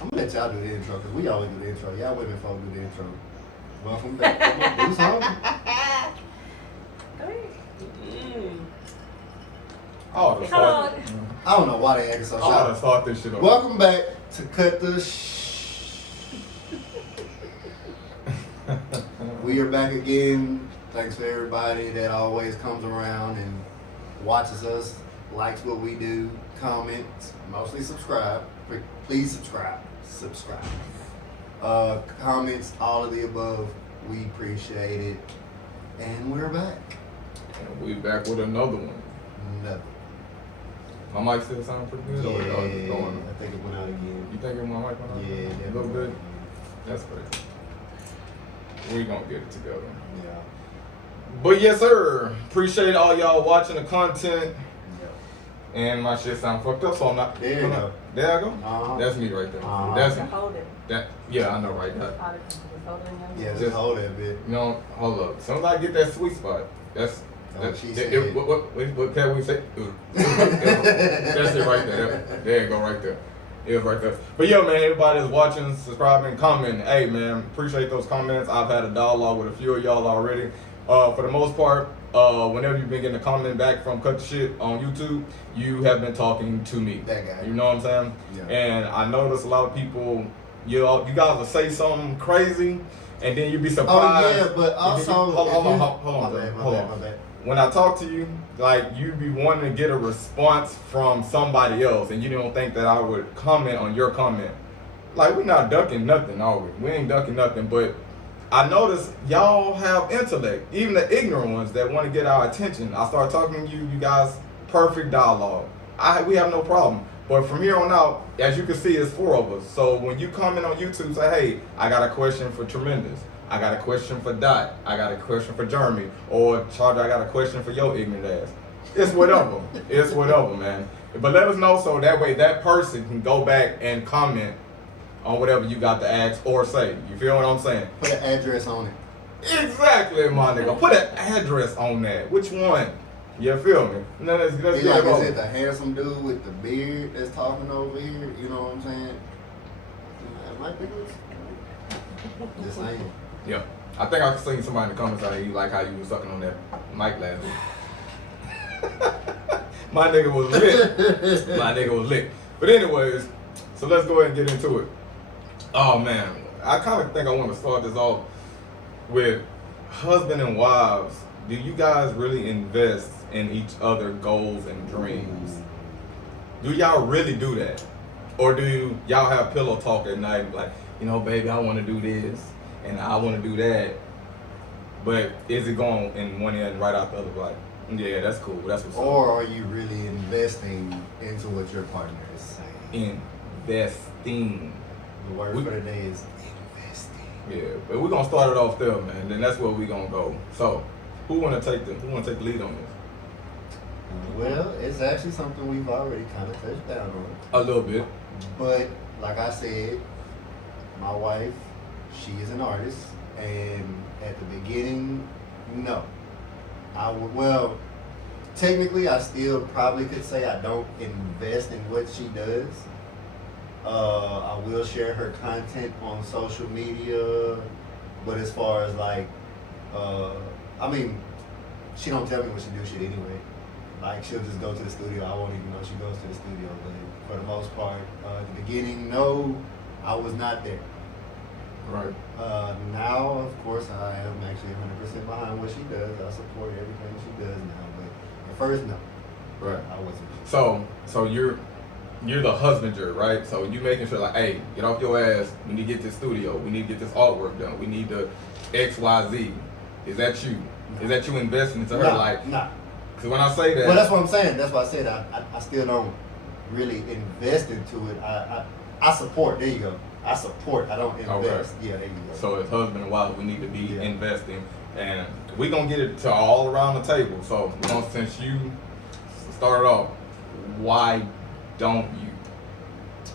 I'm gonna let y'all do the intro because we always do the intro. Y'all women folk do the intro. Welcome back. Come on, do something. Oh, Hello. I don't know why they acting so I shy. want to start this shit off. Welcome back to Cut the We are back again. Thanks for everybody that always comes around and watches us, likes what we do, comments, mostly subscribe. Please subscribe. Comments, all of the above. We appreciate it. And we're back. And we back with another one. Nothing. My mic still sound pretty good? Or y'all just going? I think it went out again. You think my mic went out? Yeah, A little bit? That's great. We gonna get it together. Yeah. But yes, sir. Appreciate all y'all watching the content. Yeah. And my shit sound fucked up, so I'm not. There you go. There I go. Uh-huh. That's me right there. Uh-huh. That's Hold it. that. Yeah, I know, right? That. Yeah, just hold that bit. You know, hold up. As soon as I get that sweet spot, that's. She That, said. what can we say? That's it right there. There you go, right there. It was right there. But yeah, man, everybody that's watching, subscribing, commenting. Hey, man, appreciate those comments. I've had a dialogue with a few of y'all already. For the most part, whenever you've been getting a comment back from Cut the Shit on YouTube, you have been talking to me. That guy. You know what I'm saying? Yeah. And I notice a lot of people, you guys will say something crazy, and then you'd be surprised. Oh yeah, but also hold on. My bad. When I talk to you, like, you be wanting to get a response from somebody else, and you don't think that I would comment on your comment. Like, we're not ducking nothing, are we? We ain't ducking nothing, but I notice y'all have intellect, even the ignorant ones that want to get our attention. I start talking to you guys, perfect dialogue. We have no problem. But from here on out, as you can see, it's 4 of us. So when you comment on YouTube, say, hey, I got a question for Tremendous. I got a question for Dot. I got a question for Jeremy. Or Charger, I got a question for your ignorant ass. It's whatever. It's whatever, man. But let us know so that way that person can go back and comment on whatever you got to ask or say. You feel what I'm saying? Put an address on it. Exactly, my nigga. Put an address on that. Which one? You feel me? No, let's Be get like, it is rolling. it the handsome dude with the beard that's talking over here? You know what I'm saying? It might be this. Just saying. Yeah. I think I seen somebody in the comments say you like how you was sucking on that mic last week. My nigga was lit. My nigga was lit. But anyways, so let's go ahead and get into it. Oh man, I kind of think I want to start this off with husband and wives. Do you guys really invest in each other goals and dreams? Do y'all really do that? Or do y'all have pillow talk at night like, baby, I want to do this and I want to do that, but is it going in one end right out the other? Like, yeah, that's cool. That's what's Or are you really investing into what your partner is saying? investing. The word for the day is investing. Yeah, but we're gonna start it off there, man. Then that's where we're gonna go. So, who wanna take the lead on this? Well, it's actually something we've already kind of touched down on. A little bit. But like I said, my wife, she is an artist, and at the beginning, no. Well, technically, I still probably could say I don't invest in what she does. I will share her content on social media, but as far as like, she don't tell me what she do shit anyway. Like, she'll just go to the studio. I won't even know she goes to the studio. But for the most part, at the beginning, no, I was not there. Right. Now, of course, I am actually 100% behind what she does. I support everything she does now. But at first, no. Right. I wasn't. So you're the husbander, right? So you making sure like, hey, get off your ass. We need to get this studio. We need to get this artwork done. We need to X, Y, Z. Is that you? No. Is that you investing into her? Nah, Like, nah. because when I say that, Well, that's what I'm saying. That's why I said I still don't really invest into it. I support. There you go. I support. I don't invest. Okay. Yeah, there you go. so as husband and wife, we need to be Yeah. investing, and we're gonna get it to all around the table. So, since you started off, why don't you?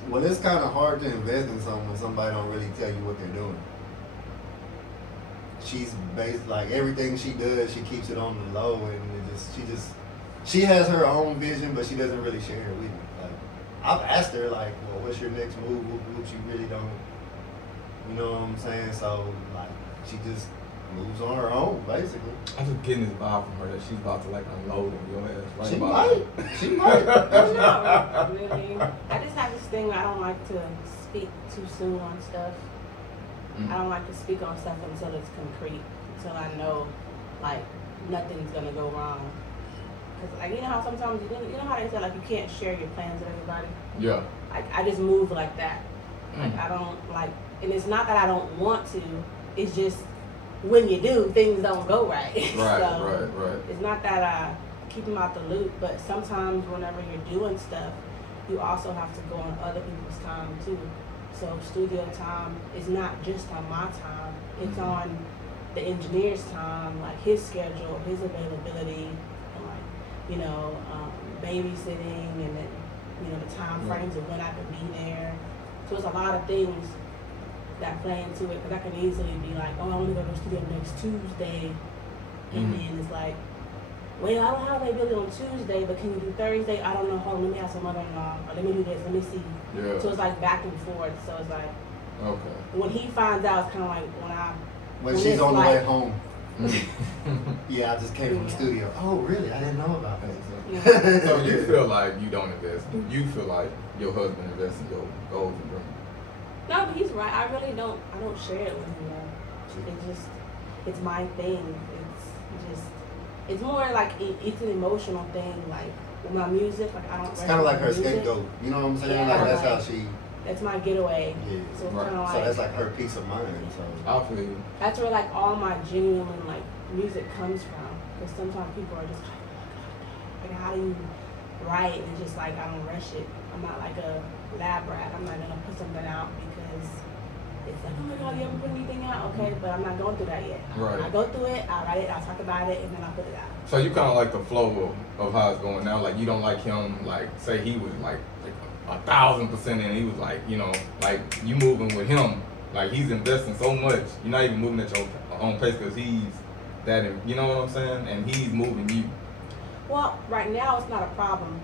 Well, it's kind of hard to invest in something when somebody don't really tell you what they're doing. She's based like everything she does, she keeps it on the low, and she has her own vision, but she doesn't really share it with me. Like, I've asked her like, well, what's your next move? What she really don't, you know what I'm saying? So like, she just moves on her own, basically. I'm just getting this vibe from her that she's about to like unload on your ass. Right She about might. it. She might. No, really. I just have this thing where I don't like to speak too soon on stuff. I don't like to speak on stuff until it's concrete, until I know, like, nothing's gonna go wrong. Cause like, you know how sometimes you know how they say like you can't share your plans with everybody. Yeah. Like I just move like that. Like I don't like, and it's not that I don't want to. It's just when you do, things don't go right. Right, So right. it's not that I keep them out the loop, but sometimes whenever you're doing stuff, you also have to go on other people's time too. So studio time is not just on my time; it's on the engineer's time, like his schedule, his availability, and like babysitting, and then the time frames of when I can be there. So it's a lot of things that play into it, because I can easily be like, oh, I want to go to the studio next Tuesday, and then it's like, well, I don't have availability on Tuesday, but can you do Thursday? I don't know. Hold on, let me ask my mother-in-law, or let me do this, let me see. Yeah. So it's like back and forth. So it's like, Okay. when he finds out, it's kind of like When she's it's on the like- way home. Yeah, I just came from the Yeah. studio. Oh, really? I didn't know about that. Yeah. So you feel like you don't invest. You feel like your husband invests in your goals and dreams. No, but he's right. I really don't. I don't share it with him though. It's my thing. It's more like it's an emotional thing. Like with my music, like I don't. It's kind of like her music. scapegoat. You know what I'm saying? Yeah, like that's how like- she. That's my getaway. Yeah. So it's Right. kind of So like that's like her peace of mind. So. I feel you. that's where like all my genuine like music comes from. Because sometimes people are just like how do you write? And it's just like I don't rush it. I'm not like a lab rat. I'm not gonna put something out because it's like, oh my god, you haven't put anything out? Okay, but I'm not going through that yet. Right. I go through it, I write it, I talk about it, and then I put it out. So you kind of like the flow of how it's going now. Like you don't like him. Like say he was like 1,000%, and he was like like you moving with him. Like he's investing so much. You're not even moving at your own pace because he's that. You know what I'm saying? And he's moving you. Well, right now it's not a problem.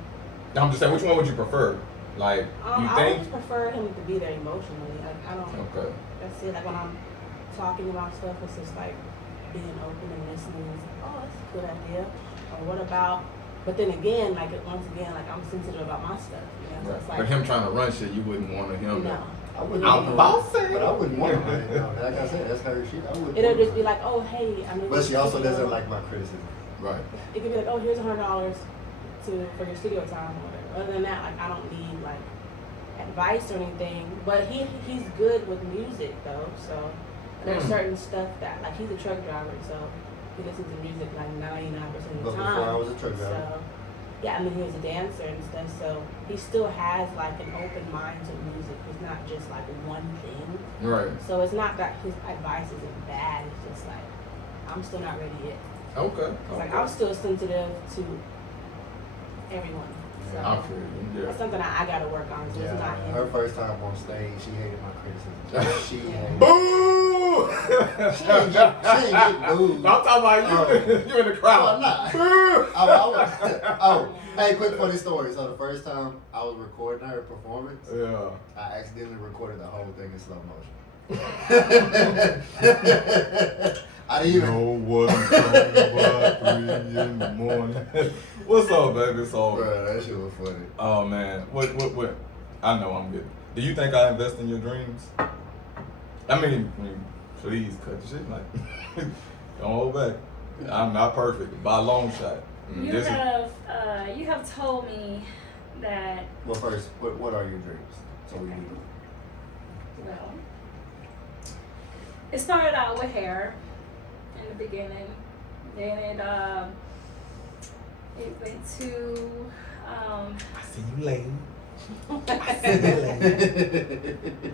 I'm just saying, which one would you prefer? Like you I think? always prefer him to be there emotionally. I don't. Okay. That's it. Like when I'm talking about stuff, it's just like being open and listening. It's like, oh, that's a good idea. Or what about? But then again, like once again, like I'm sensitive about my stuff. So it's like, But him trying to run shit, you wouldn't want him. no. I wouldn't. I'm bossy. But I wouldn't want her. Like I said, that's her shit. I wouldn't. It'll want just her. be like, oh, hey, I mean. But she also doesn't like my criticism. Right. It could be like, oh, here's $100 for your studio time or whatever. Other than that, like I don't need like advice or anything. But he's good with music though, so there's certain stuff that like he's a truck driver, so he listens to music like 99% of the But time. before I was a truck driver. So yeah, I mean he was a dancer and stuff, so he still has like an open mind to music. It's not just like one thing. Right. So it's not that his advice isn't bad. It's just like I'm still not ready yet. Okay. Like I'm still sensitive to everyone. So I feel you. that's something I gotta work on. So Yeah, it's not him. her first time on stage, she hated my criticism. She hated. Boo! She ain't get booed. I'm talking about you. You in the Oh, crowd. I'm not. Hey, quick funny story. So the first time I was recording her performance, Yeah. I accidentally recorded the whole thing in slow motion. I didn't even. No one talking about 3 in the morning. What's up, baby? So, Bro, that shit was funny. oh man, what? I know I'm good. Do you think I invest in your dreams? I mean, please cut the shit. Like, don't hold back. I'm not perfect by a long shot. You This is- have told me that, Well, first, what are your dreams? So we do. well, it started out with hair in the beginning. Then it went to I see you laid. I see you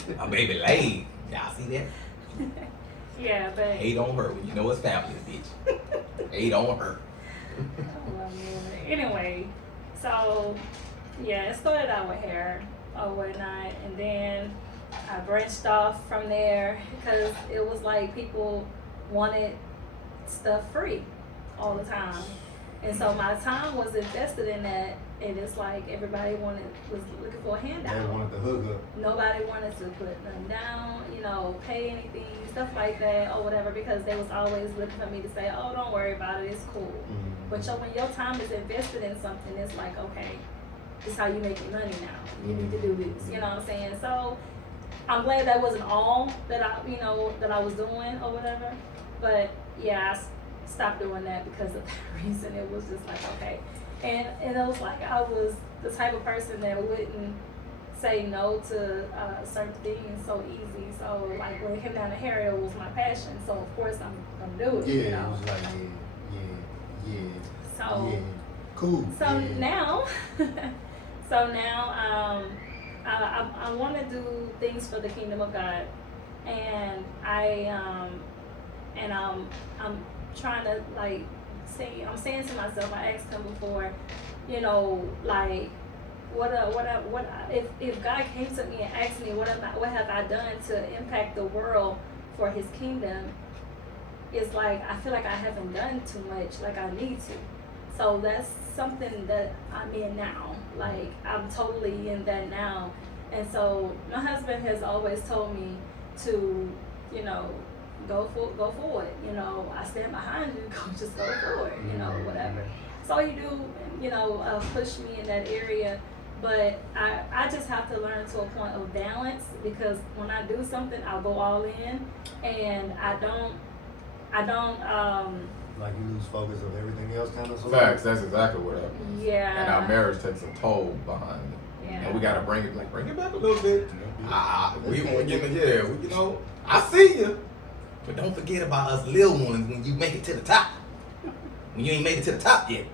laid. My baby laid. Y'all see that? yeah, but Hate on her when you know it's family, bitch. Hate on her. well, anyway, so yeah, it started out with hair or whatnot, and then I branched off from there because it was like people wanted stuff free all the time, and so my time was invested in that, and it's like everybody was looking for a handout. They wanted the hook up. Nobody wanted to put nothing down, you know, pay anything, stuff like that, or whatever, because they was always looking for me to say, oh, don't worry about it, it's cool. But when your time is invested in something, it's like, okay, this is how you make your money now. You need to do this, you know what I'm saying? So I'm glad that wasn't all that I was doing or whatever. But yeah, I stopped doing that because of that reason. It was just like, okay. And it was like I was the type of person that wouldn't say no to certain things so easy. So like when it came down to hair, it was my passion. So of course I'm gonna do it. Yeah, you know? it was like, yeah. So Yeah. Cool. so yeah. now I want to do things for the kingdom of God, and I'm trying to like say, I'm saying to myself, I asked him before, you know, like if God came to me and asked me what have I done to impact the world for His kingdom, it's like I feel like I haven't done too much like I need to. So that's something that I'm in now. Like I'm totally in that now. And so my husband has always told me to, you know, go for it. You know, I stand behind you. Just go for it. You know, whatever. So he do, you know, push me in that area. But I just have to learn to a point of balance, because when I do something, I'll go all in, and I don't. Like you lose focus of everything else, kind of. Facts. That's exactly what happens. Yeah. And our marriage takes a toll behind it. Yeah. And we gotta bring it back a little bit. We you know, I see you, but don't forget about us little ones when you make it to the top. When you ain't made it to the top yet.